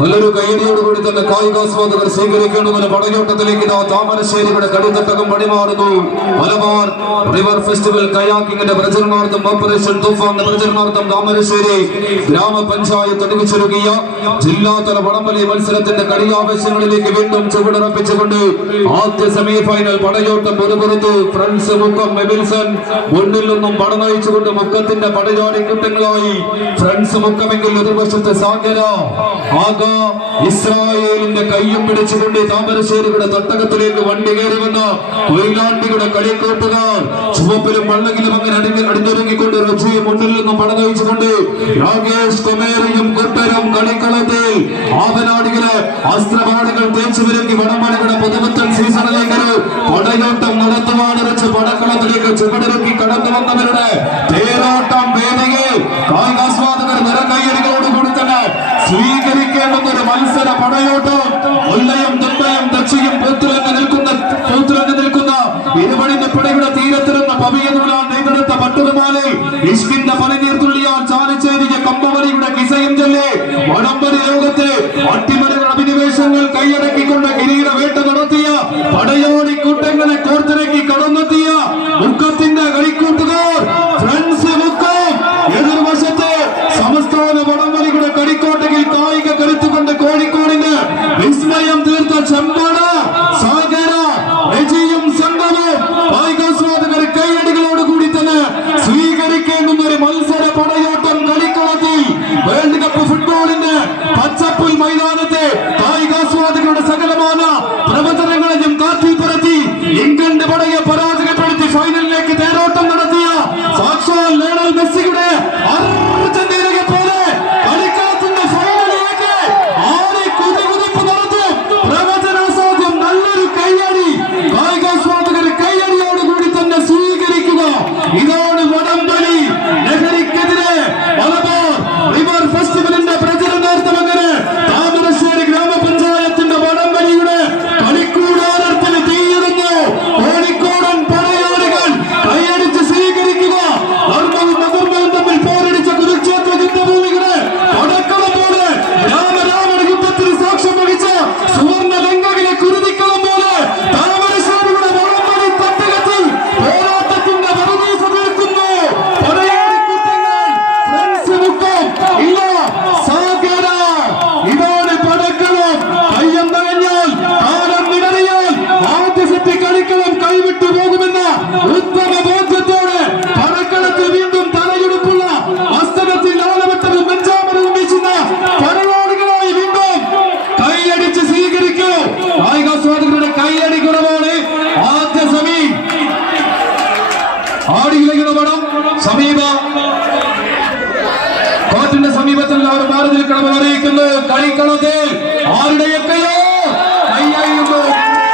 നല്ലൊരു കൈയടിയോടുകൂടി തന്നെ കായികാസ്വാദകർ സ്വീകരിക്കേണ്ടതിന് പടയോട്ടത്തിലേക്ക് താമരശ്ശേരിയുടെ കടുത്തട്ടകം വഴിമാറുന്നു. Malabar river festival കയാക്കിങ്ങിന്റെ പ്രചരണാർത്ഥം ഓപ്പറേഷൻ തുഫാന്റെ പ്രചരണാർത്ഥം താമരശ്ശേരി ഗ്രാമപഞ്ചായത്ത് ഒടുവിച്ചൊരുക്കിയ ജില്ലാതല വടംവലി മത്സരത്തിന്റെ കളിയാവേശങ്ങളിലേക്ക് വീണ്ടും ചുവടുറപ്പിച്ചുകൊണ്ട് ആദ്യ സെമി ഫൈനൽ പടയോട്ടം ഒരുപുറത്ത് ഫ്രണ്ട്സ് മുക്കം മെബിൽസൺ മുന്നിൽ നിന്നും പട നയിച്ചുകൊണ്ട് മുക്കത്തിന്റെ പടയാടി കുട്ടങ്ങളായി ഫ്രണ്ട്സ് മുക്കമെങ്കിൽ എതിർവശത്ത് സാഗര ഇസ്രായേലിന്റെ കയ്യും പിടിച്ചുകൊണ്ട് താമരശ്ശേരിയുടെ തട്ടകത്തിലേക്ക് വണ്ടി കയറി വന്ന കൊയിലാണ്ടിയുടെ കളിക്കൂട്ടുകാർ ചുവപ്പിലും വെള്ളകിലും അങ്ങനെ അടിഞ്ഞൊരുങ്ങിക്കൊണ്ട് റജി മുന്നിൽ നിന്നും പട നയിച്ചുകൊണ്ട് രാകേഷ് കൊമേറിയും കുട്ടരും കളിക്കളത്തിൽ ആവനാടികളെ അസ്ത്രപാടുകൾ തേച്ചുവിരക്കി വടംവലിയുടെ പുതുപുത്തൻ സീസണിലേക്ക് പടയോട്ടം നടത്തുവാനിറച്ച് പടക്കളത്തിലേക്ക് ചുവടിറക്കി കടന്നു വന്നവരുടെ തേരോട്ടം വേദികയിൽ കായികാസ്വാദകർ നിറകയ്യടികളോടുകൂടി തന്നെ സ്വീകരിക്കേണ്ടുന്ന ഒരു മത്സര പടയോട്ടം. കൊല്ലയും തുമ്പയും ദക്ഷിയും പൂത്തുലങ്ങ് നിൽക്കുന്ന ഇരുപടിന്റെ പടയുടെ തീരത്തിരുന്ന പവിയനൂലാൻ നെയ്തെടുത്ത പട്ടുതുമാലെ ഇഷ്കിന്റെ പനിനീർത്തുള്ളിയാൻ ചാലിച്ചേരിയ കമ്പവലിയുടെ കിസയും ചൊല്ലി വടംവലി ലോകത്തെ അട്ടിമറികൾ അഭിനിവേശങ്ങൾ കൈയടക്കിക്കൊണ്ട് കിരീട വേട്ട നടത്തിയ പടയോടി കൂട്ടങ്ങളെ കോർത്തിറക്കി കടന്നെത്തിയ മുക്കത്തിന്റെ കളിക്കൂട്ടുകാർ ഫ്രണ്ട്സ് മുക്കം എതിർവശത്തെ സംസ്ഥാന വടംവലിയുടെ കളിക്കോട്ടയിൽ കായിക കരുത്തുകൊണ്ട് കോഴിക്കോടിന് വിസ്മയം തീർത്ത ചെമ്പാട സാഗര രജിയും സംഘവും കായികാസ്വാദകർ കൈയടികളോടുകൂടി തന്നെ സ്വീകരിക്കേണ്ടുന്ന ഒരു മത്സര പടയോട്ടം കളിക്കളത്തിൽ വേൾഡ് കപ്പ് ഫുട്ബോളിന്റെ പച്ചപ്പുൽ മൈതാനത്തെ കായികാസ്വാദകരുടെ സകലമായ പ്രവചനങ്ങളെയും കാറ്റിൽ പറത്തി ഇംഗ്ലണ്ട് പടയെ പരാജയപ്പെടുത്തി ഫൈനലിലേക്ക് തേരോട്ടം നടത്തിയ സാക്ഷാൽ ലയണൽ മെസ്സിയുടെ അർജന്റീനയെ പോലെ കളിക്കളത്തിന്റെ ഫൈനലിലേക്ക് ആരെ കുതികുതിപ്പ് നടത്തും. പ്രവചനാസാധ്യം നല്ലൊരു കൈയടി കായികാസ്വാദകർ കൈയടിയോടുകൂടി തന്നെ സ്വീകരിക്കുക. ഇതാണ് വടംവലി ലഹരിക്കെതിരെ മലബാർ റിവർ ഫെസ്റ്റിവലിന്റെ പ്രചരണാർത്ഥം അങ്ങനെ താമരശ്ശേരി ഗ്രാമപഞ്ചായത്തിന്റെ വടംവലിയുടെ കളിക്കൂടാരത്തിന് തീയിടുന്നു. കോഴിക്കോടൻ പടയാളികൾ കൈയടിച്ച് സ്വീകരിക്കുക. നർമ്മവും തമ്മിൽ പോരടിച്ച കുരുക്ഷേത്ര യുദ്ധഭൂമികളെ പടക്കളം പോലെ രാമരാവണ യുദ്ധത്തിന് സാക്ഷ്യം വഹിച്ച സുവർണ ലങ്കയിലെ കുരുതിക്കളം പോലെ താമരശ്ശേരിയുടെ വടംവലി തട്ടകത്തിൽ പോരാട്ടത്തിന്റെ വറുതീസ തീർക്കുന്നു. പടയാളി കൂട്ടങ്ങൾ ഫ്രണ്ട്സ് മുക്കം ഇല്ല സാഗര. ഇതാണ് പടക്കളം. കയ്യം തകഞ്ഞാൽ കാലം വിടറിയാൽ ആദ്യ സെറ്റ് കളിക്കളം കൈവിട്ടു പോകുമെന്ന ഉത്തമ ബോധ്യത്തോടെ പടക്കളത്തിൽ വീണ്ടും തലയെടുപ്പുള്ള അസ്തരത്തിൽ ആലവട്ടവും മഞ്ചാമരവും വീശുന്ന പടയാളികളായി വീണ്ടും കൈയടിച്ച് സ്വീകരിക്കൂ. കായികാസ്വാദകരുടെ കൈയടി കുറവാണ്. ആദ്യ സെമി ആടിയിലകുന്ന പടം സമീപ കോർട്ടിന്റെ സമീപത്തിൽ അവർ മാറി നിൽക്കണമെന്ന് അറിയിക്കുന്നു. കളിക്കളത്തിൽ ആരുടെയൊക്കെയോ